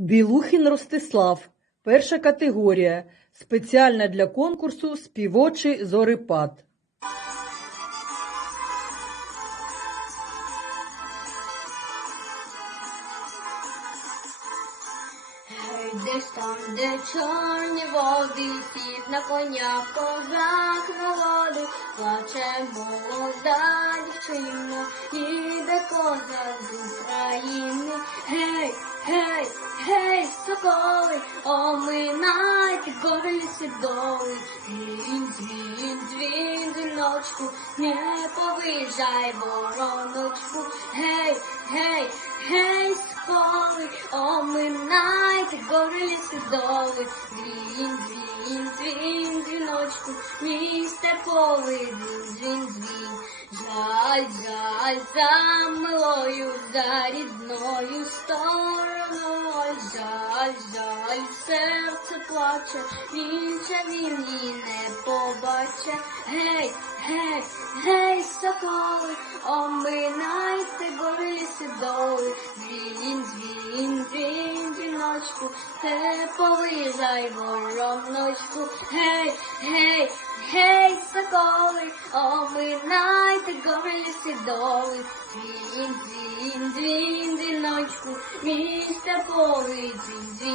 Білухін Ростислав. Перша категорія. Спеціальна для конкурсу співочий зорепад. Десь там, де чорні води, сів на коня козак молодий, плаче молода дівчина, України. Гей, гей, гей, соколи, оминайте гори сідоли. Дзвін, дзвін, дзвін, дзвіночку, не повижай вороночку. Гей, гей, гей, соколи, оминайте гори сідоли. Дзвін, дзвін, дзвін, дзвіночку, місце поле, дзвін, дзвін, дзвін. Жаль, жаль, за милою, за рідною стороною, жаль, жаль, серце плаче, більше він її не побаче. Гей, гей, гей, соколи, оминайте гори сідоли, дзвін, дзвін, дзвін, дзвіночку, те полижай вороночку. Гей, гей, гей, соколи, оминайте гори сідоли, дзвін, дзвін, дзвін, дзвіночку, місце поле, дзвін, дзвін, дзвін.